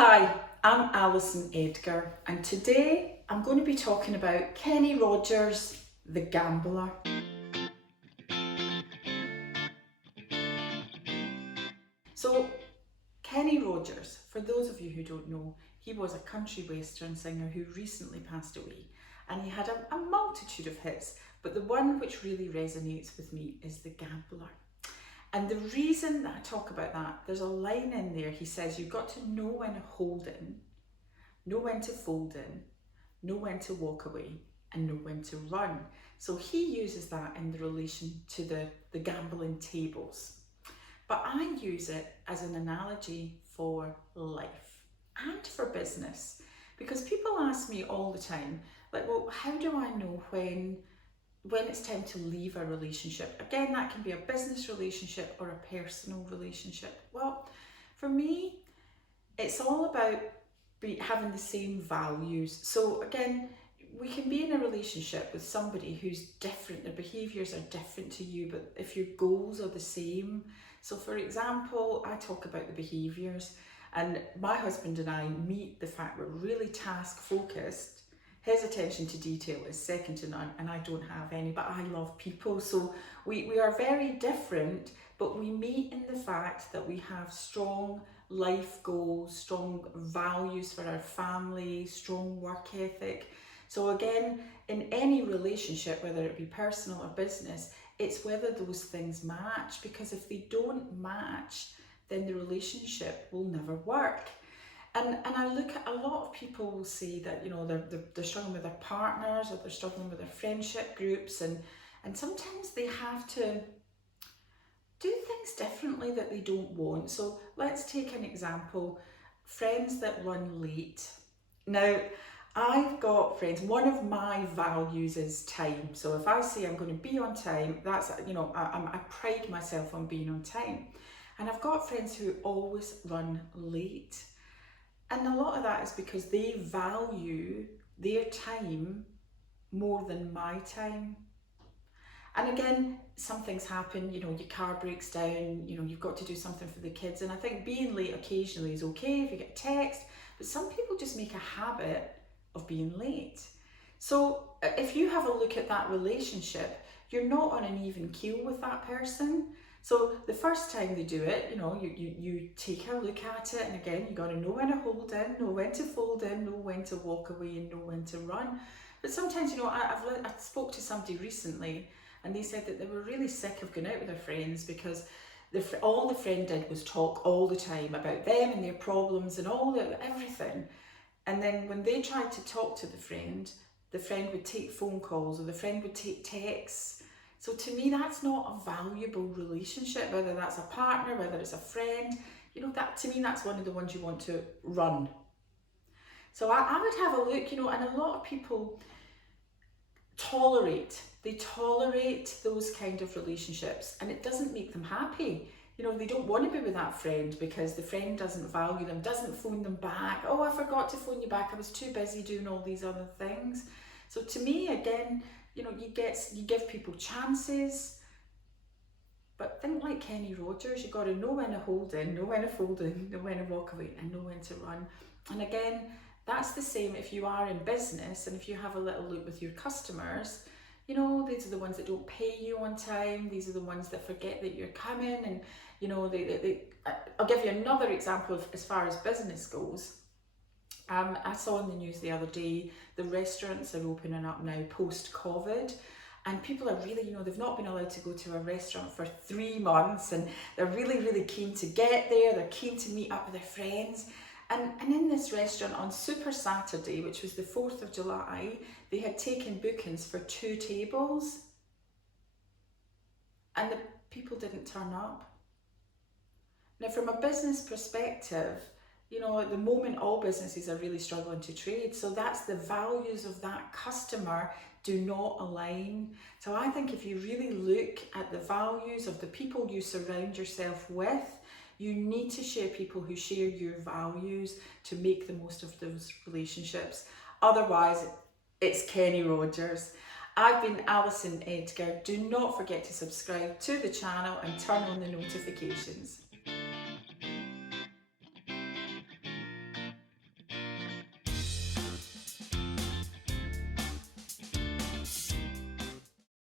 Hi, I'm Alison Edgar, and today I'm going to be talking about Kenny Rodgers, the gambler. So, Kenny Rodgers, for those of you who don't know, he was a country western singer who recently passed away, and he had a multitude of hits, but the one which really resonates with me is The Gambler. And the reason that I talk about that, there's a line in there, he says, you've got to know when to hold in, know when to fold in, know when to walk away, and know when to run. So he uses that in the relation to the gambling tables. But I use it as an analogy for life and for business. Because people ask me all the time, like, well, how do I know when it's time to leave a relationship? Again, that can be a business relationship or a personal relationship. Well, for me, it's all about having the same values. So again, we can be in a relationship with somebody who's different, their behaviours are different to you, but if your goals are the same. So for example, I talk about the behaviours, and my husband and I meet the fact we're really task focused. His attention to detail is second to none, and I don't have any, but I love people. So we are very different, but we meet in the fact that we have strong life goals, strong values for our family, strong work ethic. So again, in any relationship, whether it be personal or business, it's whether those things match, because if they don't match, then the relationship will never work. And I look at a lot of people will say that, you know, they're struggling with their partners, or they're struggling with their friendship groups, and sometimes they have to do things differently that they don't want. So let's take an example, friends that run late. Now, I've got friends, one of my values is time. So if I say I'm going to be on time, that's, you know, I pride myself on being on time. And I've got friends who always run late. And a lot of that is because they value their time more than my time. And again, some things happen, you know, your car breaks down, you know, you've got to do something for the kids. And I think being late occasionally is okay if you get a text, but some people just make a habit of being late. So if you have a look at that relationship, you're not on an even keel with that person. So the first time they do it, you know, you take a look at it, and again, you got to know when to hold in, know when to fold in, know when to walk away, and know when to run. But sometimes, you know, I spoke to somebody recently, and they said that they were really sick of going out with their friends because all the friend did was talk all the time about them and their problems and everything. And then when they tried to talk to the friend would take phone calls, or the friend would take texts. So to me, that's not a valuable relationship, whether that's a partner, whether it's a friend. You know, that to me, that's one of the ones you want to run. So I would have a look, you know, and a lot of people they tolerate those kind of relationships, and it doesn't make them happy. You know, they don't want to be with that friend because the friend doesn't value them, doesn't phone them back. Oh, I forgot to phone you back, I was too busy doing all these other things. So to me, again, you know, you give people chances, but think like Kenny Rodgers, you got to know when to hold in, know when to fold in, know when to walk away, and know when to run. And again, that's the same if you are in business, and if you have a little look with your customers. You know, these are the ones that don't pay you on time. These are the ones that forget that you're coming, and you know, I'll give you another example of as far as business goes. I saw in the news the other day, the restaurants are opening up now post-COVID, and people are really, you know, they've not been allowed to go to a restaurant for 3 months, and they're really, really keen to get there. They're keen to meet up with their friends. And in this restaurant on Super Saturday, which was the 4th of July, they had taken bookings for 2 tables, and the people didn't turn up. Now, from a business perspective, you know, at the moment, all businesses are really struggling to trade. So that's the values of that customer do not align. So I think if you really look at the values of the people you surround yourself with, you need to share people who share your values to make the most of those relationships. Otherwise, it's Kenny Rodgers. I've been Alison Edgar. Do not forget to subscribe to the channel and turn on the notifications.